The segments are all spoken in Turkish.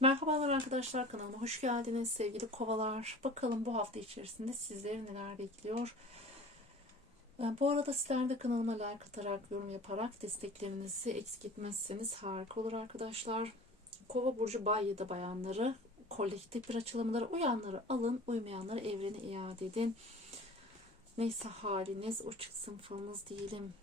Merhabalar arkadaşlar kanalıma hoş geldiniz sevgili kovalar. Bakalım bu hafta içerisinde sizleri neler bekliyor. Ee, Bu arada sizler de kanalıma like atarak, yorum yaparak desteklerinizi eksik etmezseniz harika olur arkadaşlar. Kova burcu bay ya da bayanları kolektif bir açılımlara uyanları alın, uymayanları evrene iade edin. Neyse haliniz o çıksın falınız diyelim.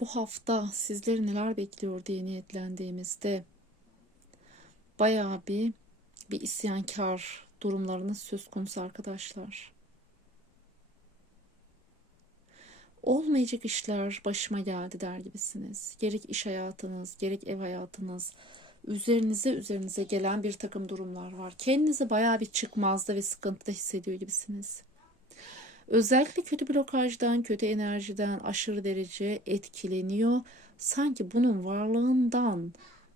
Bu hafta sizleri neler bekliyor diye niyetlendiğimizde bayağı bir bir isyankar durumlarınız söz konusu arkadaşlar. Olmayacak işler başıma geldi der gibisiniz. Gerek iş hayatınız, gerek ev hayatınız, üzerinize üzerinize gelen bir takım durumlar var. Kendinizi bayağı bir çıkmazda ve sıkıntıda hissediyor gibisiniz. Özellikle kötü blokajdan, kötü enerjiden aşırı derece etkileniyor. Sanki bunun varlığından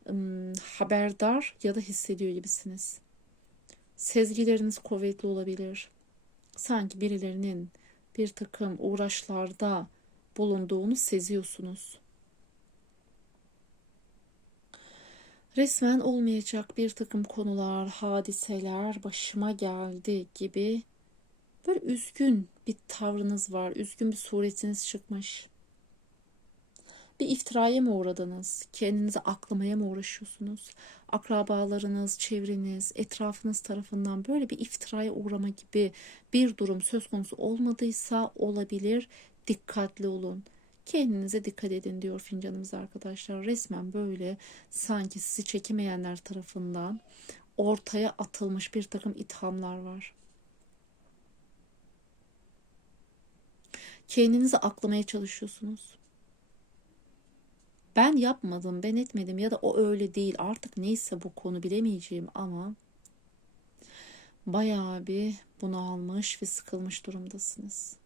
ım, haberdar ya da hissediyor gibisiniz. Sezgileriniz kuvvetli olabilir. Sanki birilerinin bir takım uğraşlarda bulunduğunu seziyorsunuz. Resmen olmayacak bir takım konular, hadiseler başıma geldi gibi Böyle üzgün bir tavrınız var. Üzgün bir suretiniz çıkmış. Bir iftiraya mı uğradınız? Kendinizi aklamaya mı uğraşıyorsunuz? Akrabalarınız, çevreniz, etrafınız tarafından böyle bir iftiraya uğrama gibi bir durum söz konusu olmadıysa olabilir. Dikkatli olun. Kendinize dikkat edin diyor fincanımız arkadaşlar. Resmen böyle sanki sizi çekemeyenler tarafından ortaya atılmış bir takım ithamlar var. Kendinizi aklamaya çalışıyorsunuz. Ben yapmadım, ben etmedim ya da o öyle değil. Artık neyse bu konu bilemeyeceğim ama bayağı bir bunu almış ve sıkılmış durumdasınız.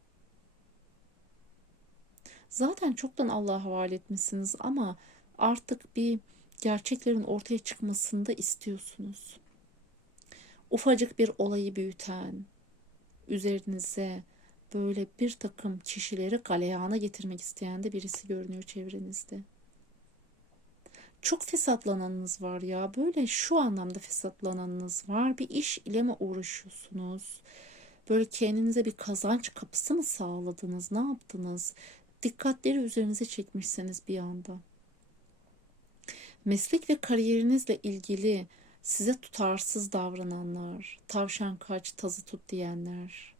Zaten çoktan Allah'a havale etmişsiniz ama artık bir gerçeklerin ortaya çıkmasını da istiyorsunuz. Ufacık bir olayı büyüten, üzerinize böyle bir takım kişileri galeyana getirmek isteyen de birisi görünüyor çevrenizde. Çok fesatlananınız var ya. Böyle şu anlamda fesatlananınız var. Bir iş ile mi uğraşıyorsunuz? Böyle kendinize bir kazanç kapısı mı sağladınız? Ne yaptınız? Dikkatleri üzerinize çekmişseniz bir anda. Meslek ve kariyerinizle ilgili size tutarsız davrananlar, tavşan kaç, tazı tut diyenler,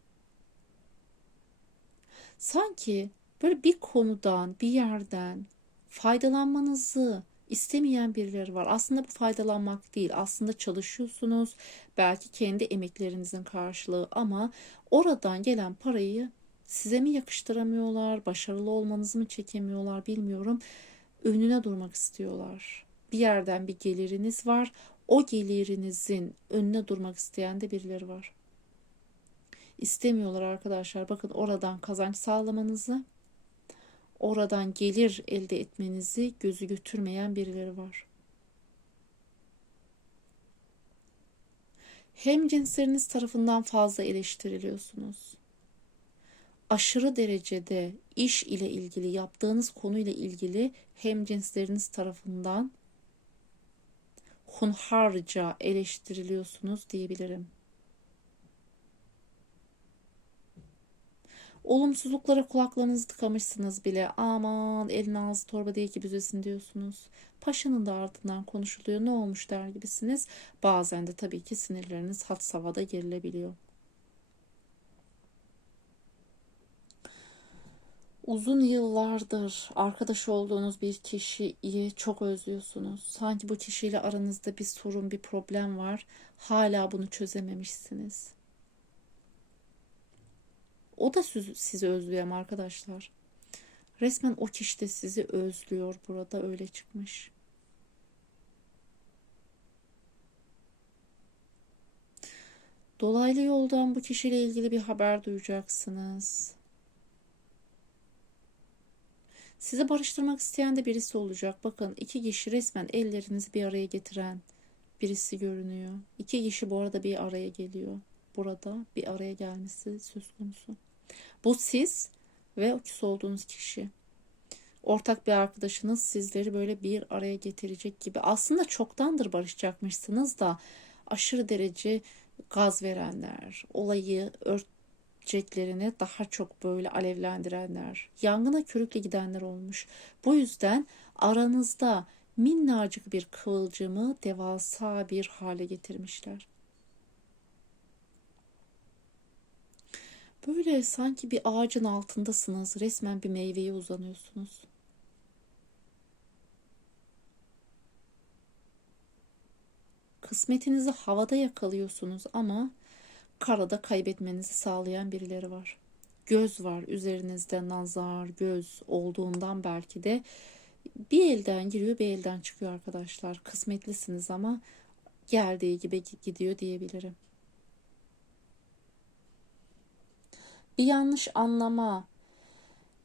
sanki böyle bir konudan, bir yerden faydalanmanızı istemeyen birileri var. Aslında bu faydalanmak değil. Aslında çalışıyorsunuz. Belki kendi emeklerinizin karşılığı ama oradan gelen parayı size mi yakıştıramıyorlar, başarılı olmanızı mı çekemiyorlar bilmiyorum. Önüne durmak istiyorlar. Bir yerden bir geliriniz var. O gelirinizin önüne durmak isteyen de birileri var istemiyorlar arkadaşlar. Bakın oradan kazanç sağlamanızı, oradan gelir elde etmenizi gözü götürmeyen birileri var. Hem cinsleriniz tarafından fazla eleştiriliyorsunuz. Aşırı derecede iş ile ilgili, yaptığınız konuyla ilgili hem cinsleriniz tarafından hunharca eleştiriliyorsunuz diyebilirim. Olumsuzluklara kulaklarınızı tıkamışsınız bile. Aman elin ağzı torba değil ki büzesin diyorsunuz. Paşanın da ardından konuşuluyor. Ne olmuş der gibisiniz. Bazen de tabii ki sinirleriniz hat savada gerilebiliyor. Uzun yıllardır arkadaş olduğunuz bir kişiyi çok özlüyorsunuz. Sanki bu kişiyle aranızda bir sorun, bir problem var. Hala bunu çözememişsiniz. O da sizi özlüyor arkadaşlar. Resmen o kişi de sizi özlüyor. Burada öyle çıkmış. Dolaylı yoldan bu kişiyle ilgili bir haber duyacaksınız. Sizi barıştırmak isteyen de birisi olacak. Bakın iki kişi resmen ellerinizi bir araya getiren birisi görünüyor. İki kişi bu arada bir araya geliyor. Burada bir araya gelmesi söz konusu. Bu siz ve o küs olduğunuz kişi. Ortak bir arkadaşınız sizleri böyle bir araya getirecek gibi. Aslında çoktandır barışacakmışsınız da aşırı derece gaz verenler, olayı örteceklerini daha çok böyle alevlendirenler, yangına körükle gidenler olmuş. Bu yüzden aranızda minnacık bir kıvılcımı devasa bir hale getirmişler. Böyle sanki bir ağacın altındasınız, resmen bir meyveye uzanıyorsunuz. Kısmetinizi havada yakalıyorsunuz ama karada kaybetmenizi sağlayan birileri var. Göz var üzerinizde nazar, göz olduğundan belki de bir elden giriyor bir elden çıkıyor arkadaşlar. Kısmetlisiniz ama geldiği gibi gidiyor diyebilirim. Bir yanlış anlama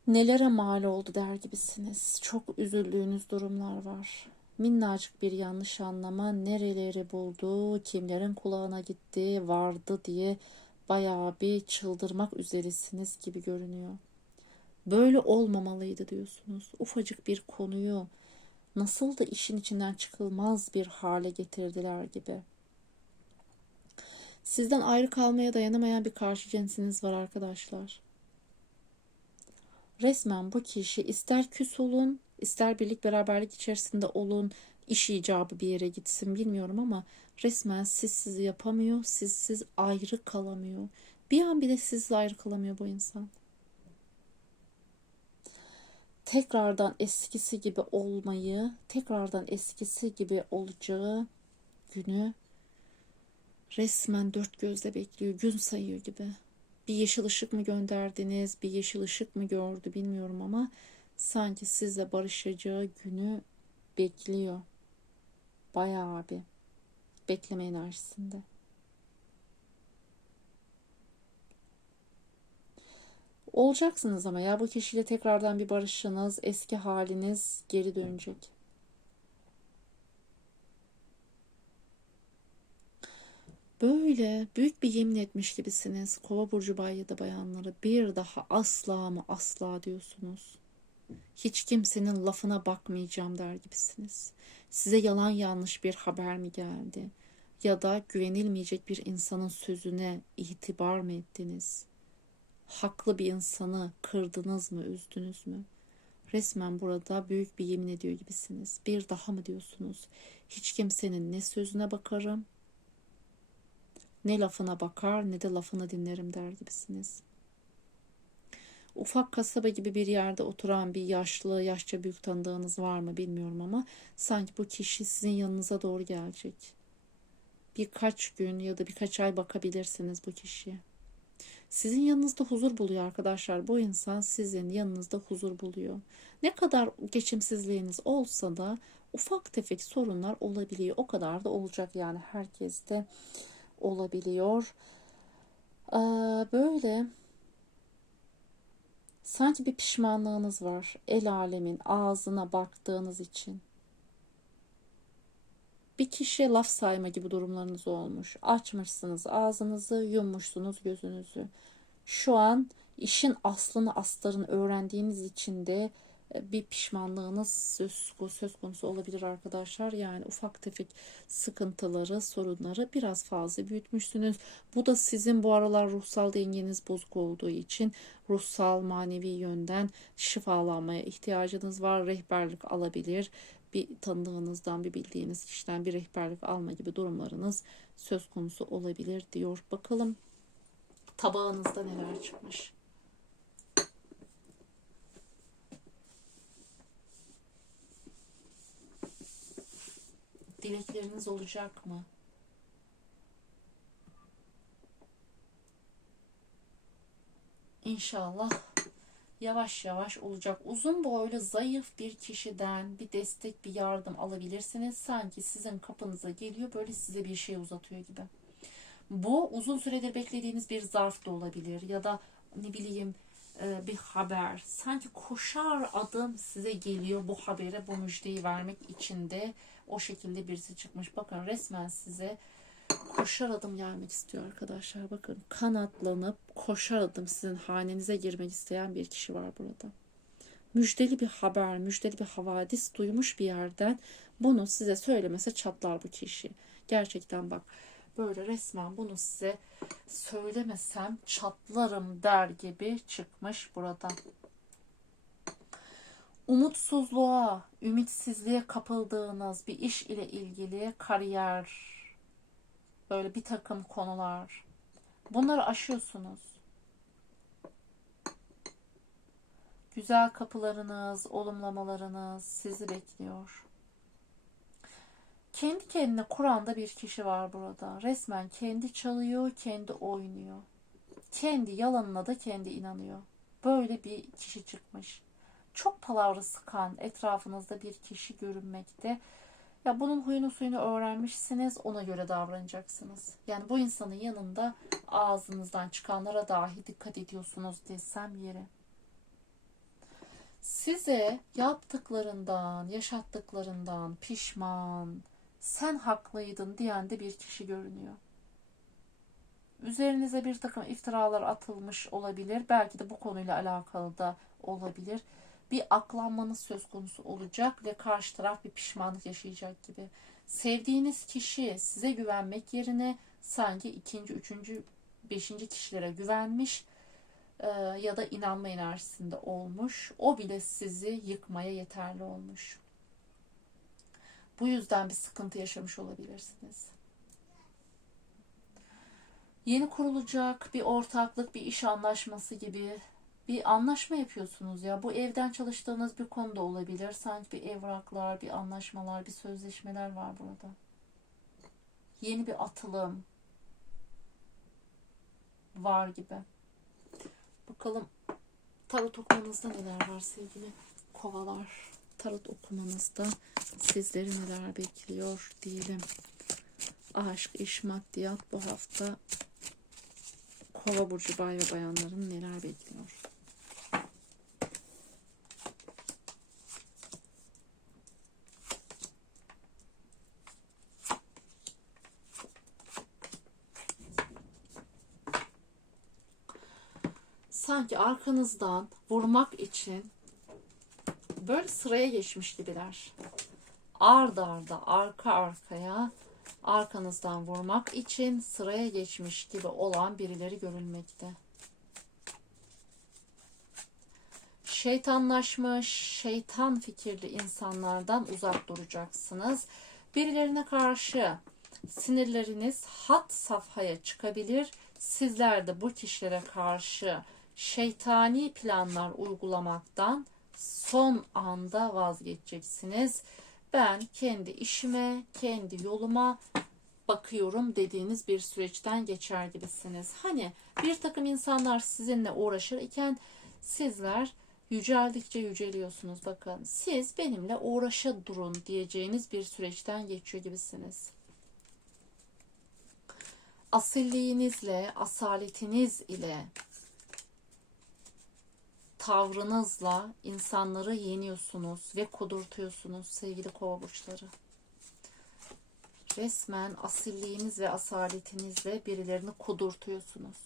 nelere mal oldu der gibisiniz. Çok üzüldüğünüz durumlar var. Minnacık bir yanlış anlama nereleri buldu, kimlerin kulağına gitti, vardı diye bayağı bir çıldırmak üzeresiniz gibi görünüyor. Böyle olmamalıydı diyorsunuz. Ufacık bir konuyu nasıl da işin içinden çıkılmaz bir hale getirdiler gibi. Sizden ayrı kalmaya dayanamayan bir karşı cinsiniz var arkadaşlar. Resmen bu kişi ister küs olun, ister birlik beraberlik içerisinde olun, iş icabı bir yere gitsin bilmiyorum ama resmen sizsiz yapamıyor, sizsiz ayrı kalamıyor. Bir an bile sizsiz ayrı kalamıyor bu insan. Tekrardan eskisi gibi olmayı, tekrardan eskisi gibi olacağı günü resmen dört gözle bekliyor, gün sayıyor gibi. Bir yeşil ışık mı gönderdiniz, bir yeşil ışık mı gördü bilmiyorum ama sanki sizle barışacağı günü bekliyor. Bayağı bir bekleme enerjisinde. Olacaksınız ama ya bu kişiyle tekrardan bir barışınız, eski haliniz geri dönecek. Böyle büyük bir yemin etmiş gibisiniz. Kova burcu bay ya da bayanları bir daha asla mı asla diyorsunuz. Hiç kimsenin lafına bakmayacağım der gibisiniz. Size yalan yanlış bir haber mi geldi? Ya da güvenilmeyecek bir insanın sözüne itibar mı ettiniz? Haklı bir insanı kırdınız mı, üzdünüz mü? Resmen burada büyük bir yemin ediyor gibisiniz. Bir daha mı diyorsunuz? Hiç kimsenin ne sözüne bakarım, ne lafına bakar ne de lafını dinlerim der gibisiniz. Ufak kasaba gibi bir yerde oturan bir yaşlı, yaşça büyük tanıdığınız var mı bilmiyorum ama sanki bu kişi sizin yanınıza doğru gelecek. Birkaç gün ya da birkaç ay bakabilirsiniz bu kişiye. Sizin yanınızda huzur buluyor arkadaşlar. Bu insan sizin yanınızda huzur buluyor. Ne kadar geçimsizliğiniz olsa da ufak tefek sorunlar olabiliyor. O kadar da olacak yani herkeste olabiliyor. Ee, böyle sanki bir pişmanlığınız var. El alemin ağzına baktığınız için. Bir kişiye laf sayma gibi durumlarınız olmuş. Açmışsınız ağzınızı, yummuşsunuz gözünüzü. Şu an işin aslını astarını öğrendiğiniz için de bir pişmanlığınız söz, söz konusu olabilir arkadaşlar. Yani ufak tefek sıkıntıları, sorunları biraz fazla büyütmüşsünüz. Bu da sizin bu aralar ruhsal dengeniz bozuk olduğu için ruhsal, manevi yönden şifalanmaya ihtiyacınız var. Rehberlik alabilir. Bir tanıdığınızdan, bir bildiğiniz kişiden bir rehberlik alma gibi durumlarınız söz konusu olabilir diyor. Bakalım tabağınızda neler çıkmış. Dilekleriniz olacak mı? İnşallah yavaş yavaş olacak. Uzun boylu zayıf bir kişiden bir destek, bir yardım alabilirsiniz. Sanki sizin kapınıza geliyor, böyle size bir şey uzatıyor gibi. Bu uzun süredir beklediğiniz bir zarf da olabilir ya da ne bileyim bir haber. Sanki koşar adım size geliyor bu habere, bu müjdeyi vermek için de o şekilde birisi çıkmış. Bakın resmen size koşar adım gelmek istiyor arkadaşlar. Bakın kanatlanıp koşar adım sizin hanenize girmek isteyen bir kişi var burada. müjdeli bir haber, müjdeli bir havadis duymuş bir yerden bunu size söylemese çatlar bu kişi. Gerçekten bak böyle resmen bunu size söylemesem çatlarım der gibi çıkmış burada. Umutsuzluğa, ümitsizliğe kapıldığınız bir iş ile ilgili kariyer, böyle bir takım konular. Bunları aşıyorsunuz. Güzel kapılarınız, olumlamalarınız sizi bekliyor. Kendi kendine Kur'an'da bir kişi var burada. Resmen kendi çalıyor, kendi oynuyor. Kendi yalanına da kendi inanıyor. Böyle bir kişi çıkmış. Çok palavrı sıkan etrafınızda bir kişi görünmekte. Ya bunun huyunu suyunu öğrenmişsiniz, ona göre davranacaksınız. Yani bu insanın yanında ağzınızdan çıkanlara dahi dikkat ediyorsunuz desem yeri. Size yaptıklarından, yaşattıklarından pişman, sen haklıydın diyen de bir kişi görünüyor. Üzerinize bir takım iftiralar atılmış olabilir. Belki de bu konuyla alakalı da olabilir. Bir aklanmanız söz konusu olacak ve karşı taraf bir pişmanlık yaşayacak gibi. Sevdiğiniz kişi size güvenmek yerine sanki ikinci, üçüncü, beşinci kişilere güvenmiş e, ya da inanma enerjisinde olmuş. O bile sizi yıkmaya yeterli olmuş. Bu yüzden bir sıkıntı yaşamış olabilirsiniz. Yeni kurulacak bir ortaklık, bir iş anlaşması gibi bir anlaşma yapıyorsunuz ya. Bu evden çalıştığınız bir konuda olabilir. Sanki bir evraklar, bir anlaşmalar, bir sözleşmeler var burada. Yeni bir atılım var gibi. Bakalım tarot okumanızda neler var sevgili kovalar. Tarot okumanızda sizleri neler bekliyor diyelim. Aşk, iş, maddiyat bu hafta kova burcu bay ve bayanların neler bekliyor? sanki arkanızdan vurmak için böyle sıraya geçmiş gibiler. Ard arda, arka arkaya arkanızdan vurmak için sıraya geçmiş gibi olan birileri görülmekte. Şeytanlaşmış, şeytan fikirli insanlardan uzak duracaksınız. Birilerine karşı sinirleriniz hat safhaya çıkabilir. Sizler de bu kişilere karşı şeytani planlar uygulamaktan son anda vazgeçeceksiniz. Ben kendi işime, kendi yoluma bakıyorum dediğiniz bir süreçten geçer gibisiniz. Hani bir takım insanlar sizinle uğraşır iken sizler yüceldikçe yüceliyorsunuz. Bakın siz benimle uğraşa durun diyeceğiniz bir süreçten geçiyor gibisiniz. Asilliğinizle, asaletiniz ile tavrınızla insanları yeniyorsunuz ve kudurtuyorsunuz sevgili kova burçları. Resmen asilliğiniz ve asaletinizle birilerini kudurtuyorsunuz.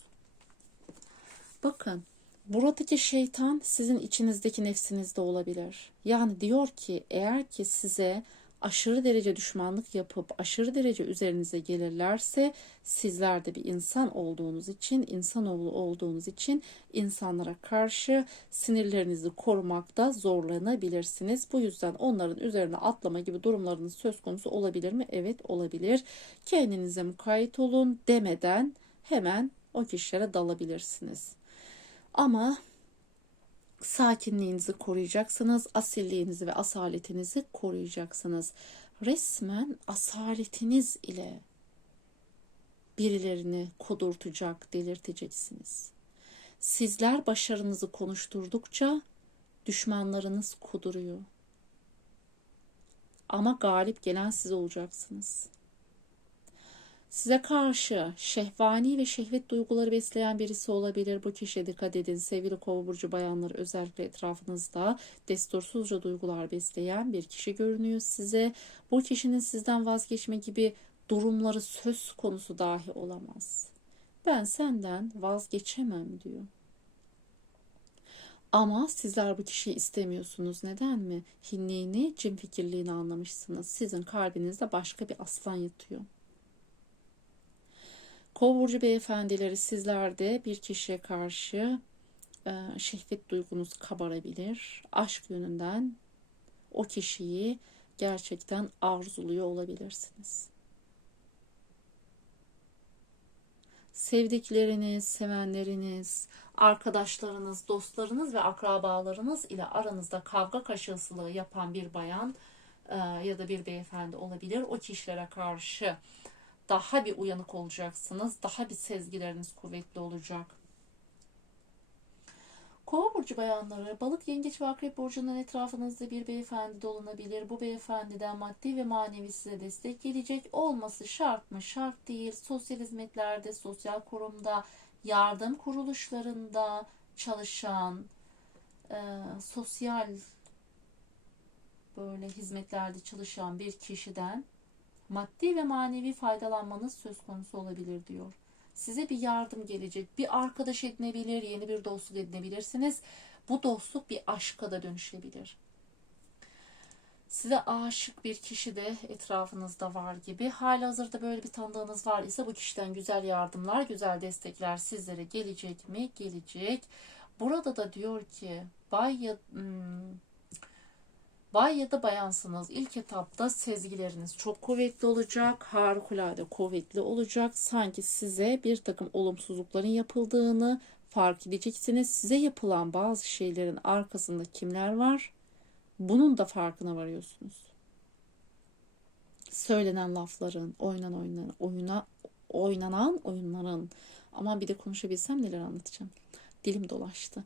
Bakın buradaki şeytan sizin içinizdeki nefsinizde olabilir. Yani diyor ki eğer ki size aşırı derece düşmanlık yapıp aşırı derece üzerinize gelirlerse sizler de bir insan olduğunuz için, insanoğlu olduğunuz için insanlara karşı sinirlerinizi korumakta zorlanabilirsiniz. Bu yüzden onların üzerine atlama gibi durumlarınız söz konusu olabilir mi? Evet olabilir. Kendinize mukayyet olun demeden hemen o kişilere dalabilirsiniz. Ama sakinliğinizi koruyacaksınız, asilliğinizi ve asaletinizi koruyacaksınız. Resmen asaletiniz ile birilerini kudurtacak, delirteceksiniz. Sizler başarınızı konuşturdukça düşmanlarınız kuduruyor. Ama galip gelen siz olacaksınız size karşı şehvani ve şehvet duyguları besleyen birisi olabilir. Bu kişiye dikkat edin. Sevgili kova burcu bayanları özellikle etrafınızda destursuzca duygular besleyen bir kişi görünüyor size. Bu kişinin sizden vazgeçme gibi durumları söz konusu dahi olamaz. Ben senden vazgeçemem diyor. Ama sizler bu kişiyi istemiyorsunuz. Neden mi? Hinliğini, cin fikirliğini anlamışsınız. Sizin kalbinizde başka bir aslan yatıyor. Kova burcu beyefendileri sizlerde bir kişiye karşı e, şehvet duygunuz kabarabilir. Aşk yönünden o kişiyi gerçekten arzuluyor olabilirsiniz. Sevdikleriniz, sevenleriniz, arkadaşlarınız, dostlarınız ve akrabalarınız ile aranızda kavga kaşısılığı yapan bir bayan e, ya da bir beyefendi olabilir. O kişilere karşı daha bir uyanık olacaksınız. Daha bir sezgileriniz kuvvetli olacak. Kova burcu bayanları, balık, yengeç ve akrep burcunun etrafınızda bir beyefendi dolanabilir. Bu beyefendiden maddi ve manevi size destek gelecek. Olması şart mı? Şart değil. Sosyal hizmetlerde, sosyal kurumda, yardım kuruluşlarında çalışan, e, sosyal böyle hizmetlerde çalışan bir kişiden maddi ve manevi faydalanmanız söz konusu olabilir diyor. Size bir yardım gelecek. Bir arkadaş edinebilir, yeni bir dostluk edinebilirsiniz. Bu dostluk bir aşka da dönüşebilir. Size aşık bir kişi de etrafınızda var gibi. Hali hazırda böyle bir tanıdığınız var ise bu kişiden güzel yardımlar, güzel destekler sizlere gelecek mi? Gelecek. Burada da diyor ki bay ya, hmm, bay ya da bayansınız. İlk etapta sezgileriniz çok kuvvetli olacak. Harikulade kuvvetli olacak. Sanki size bir takım olumsuzlukların yapıldığını fark edeceksiniz. Size yapılan bazı şeylerin arkasında kimler var? Bunun da farkına varıyorsunuz. Söylenen lafların, oynan oynanan, oyuna, oynanan oyunların. Aman bir de konuşabilsem neler anlatacağım. Dilim dolaştı.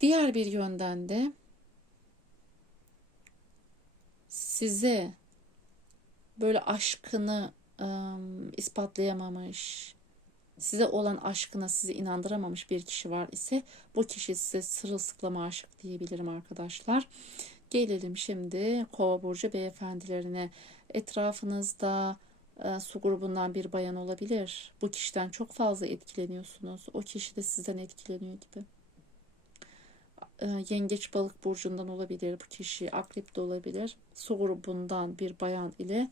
Diğer bir yönden de size böyle aşkını ım, ispatlayamamış, size olan aşkına sizi inandıramamış bir kişi var ise bu kişi size sırılsıklama aşık diyebilirim arkadaşlar. Gelelim şimdi Kova burcu beyefendilerine. Etrafınızda e, su grubundan bir bayan olabilir. Bu kişiden çok fazla etkileniyorsunuz. O kişi de sizden etkileniyor gibi. E, yengeç balık burcundan olabilir bu kişi. Akrep de olabilir. Su grubundan bir bayan ile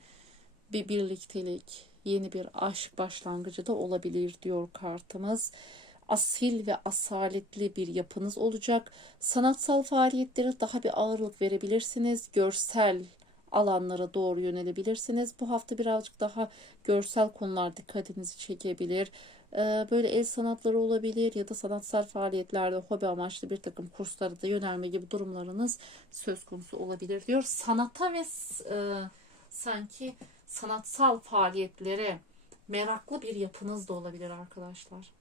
bir birliktelik, yeni bir aşk başlangıcı da olabilir diyor kartımız. Asil ve asaletli bir yapınız olacak. Sanatsal faaliyetlere daha bir ağırlık verebilirsiniz. Görsel alanlara doğru yönelebilirsiniz. Bu hafta birazcık daha görsel konular dikkatinizi çekebilir. Ee, böyle el sanatları olabilir ya da sanatsal faaliyetlerde hobi amaçlı bir takım kurslara da yönelme gibi durumlarınız söz konusu olabilir diyor. Sanata ve e, sanki sanatsal faaliyetlere meraklı bir yapınız da olabilir arkadaşlar.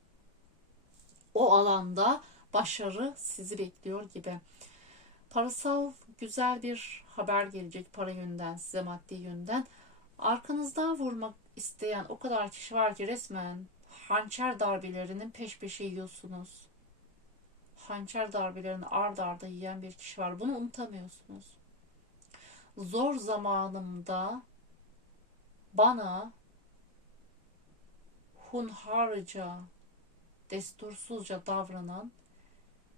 O alanda başarı sizi bekliyor gibi. Parasal güzel bir haber gelecek para yönden size maddi yönden. Arkanızdan vurmak isteyen o kadar kişi var ki resmen hançer darbelerinin peş peşe yiyorsunuz. Hançer darbelerini ard arda yiyen bir kişi var. Bunu unutamıyorsunuz. Zor zamanımda bana hunharca, destursuzca davranan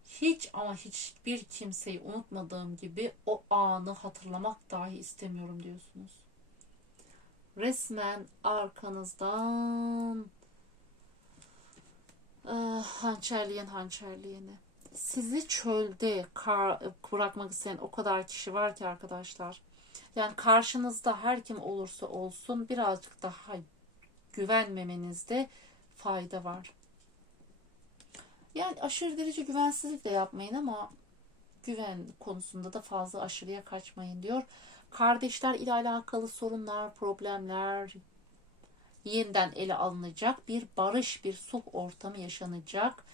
hiç ama hiçbir kimseyi unutmadığım gibi o anı hatırlamak dahi istemiyorum diyorsunuz. Resmen arkanızdan hançerleyen hançerleyeni. Sizi çölde kar, bırakmak isteyen o kadar kişi var ki arkadaşlar. Yani karşınızda her kim olursa olsun birazcık daha güvenmemenizde fayda var. Yani aşırı derece güvensizlik de yapmayın ama güven konusunda da fazla aşırıya kaçmayın diyor. Kardeşler ile alakalı sorunlar, problemler yeniden ele alınacak. Bir barış, bir sulh ortamı yaşanacak.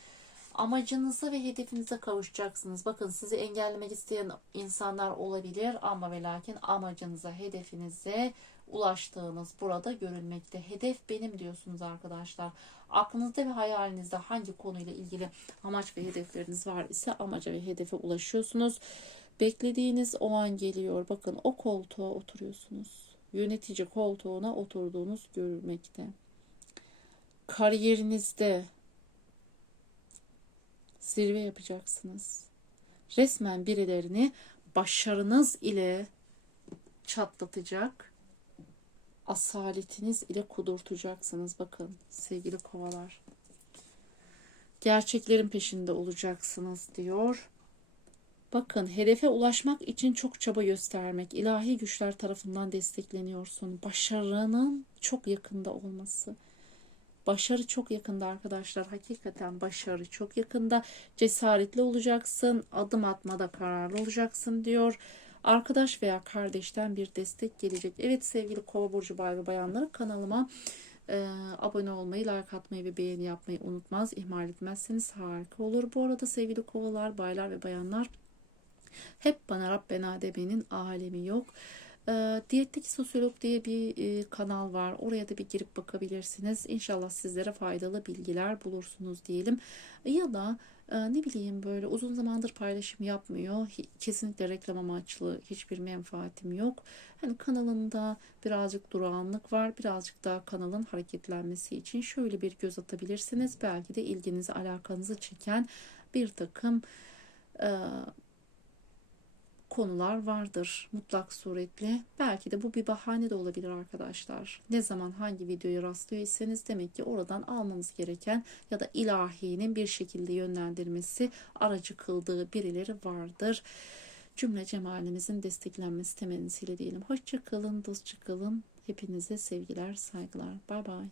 Amacınıza ve hedefinize kavuşacaksınız. Bakın sizi engellemek isteyen insanlar olabilir ama ve lakin amacınıza, hedefinize ulaştığınız burada görülmekte. Hedef benim diyorsunuz arkadaşlar. Aklınızda ve hayalinizde hangi konuyla ilgili amaç ve hedefleriniz var ise amaca ve hedefe ulaşıyorsunuz. Beklediğiniz o an geliyor. Bakın o koltuğa oturuyorsunuz. Yönetici koltuğuna oturduğunuz görülmekte. Kariyerinizde zirve yapacaksınız. resmen birilerini başarınız ile çatlatacak, asaletiniz ile kudurtacaksınız. Bakın sevgili kovalar. Gerçeklerin peşinde olacaksınız diyor. Bakın hedefe ulaşmak için çok çaba göstermek, ilahi güçler tarafından destekleniyorsun. Başarının çok yakında olması. Başarı çok yakında arkadaşlar. Hakikaten başarı çok yakında. Cesaretli olacaksın. Adım atmada kararlı olacaksın diyor. Arkadaş veya kardeşten bir destek gelecek. Evet sevgili Kova burcu bay ve bayanları kanalıma e, abone olmayı, like atmayı ve beğeni yapmayı unutmaz. ihmal etmezseniz harika olur. Bu arada sevgili kovalar, baylar ve bayanlar hep bana Rabbena demenin alemi yok. E, Diyetteki Sosyolog diye bir e, kanal var. Oraya da bir girip bakabilirsiniz. İnşallah sizlere faydalı bilgiler bulursunuz diyelim. Ya da e, ne bileyim böyle uzun zamandır paylaşım yapmıyor. Kesinlikle reklam amaçlı hiçbir menfaatim yok. Hani kanalında birazcık durağanlık var. Birazcık daha kanalın hareketlenmesi için şöyle bir göz atabilirsiniz. Belki de ilginizi, alakanızı çeken bir takım e, konular vardır mutlak suretle. Belki de bu bir bahane de olabilir arkadaşlar. Ne zaman hangi videoya rastlıyorsanız demek ki oradan almanız gereken ya da ilahinin bir şekilde yönlendirmesi, aracı kıldığı birileri vardır. Cümle cemalimizin desteklenmesi temennisiyle diyelim. Hoşça kalın, dostça kalın. Hepinize sevgiler, saygılar. Bay bay.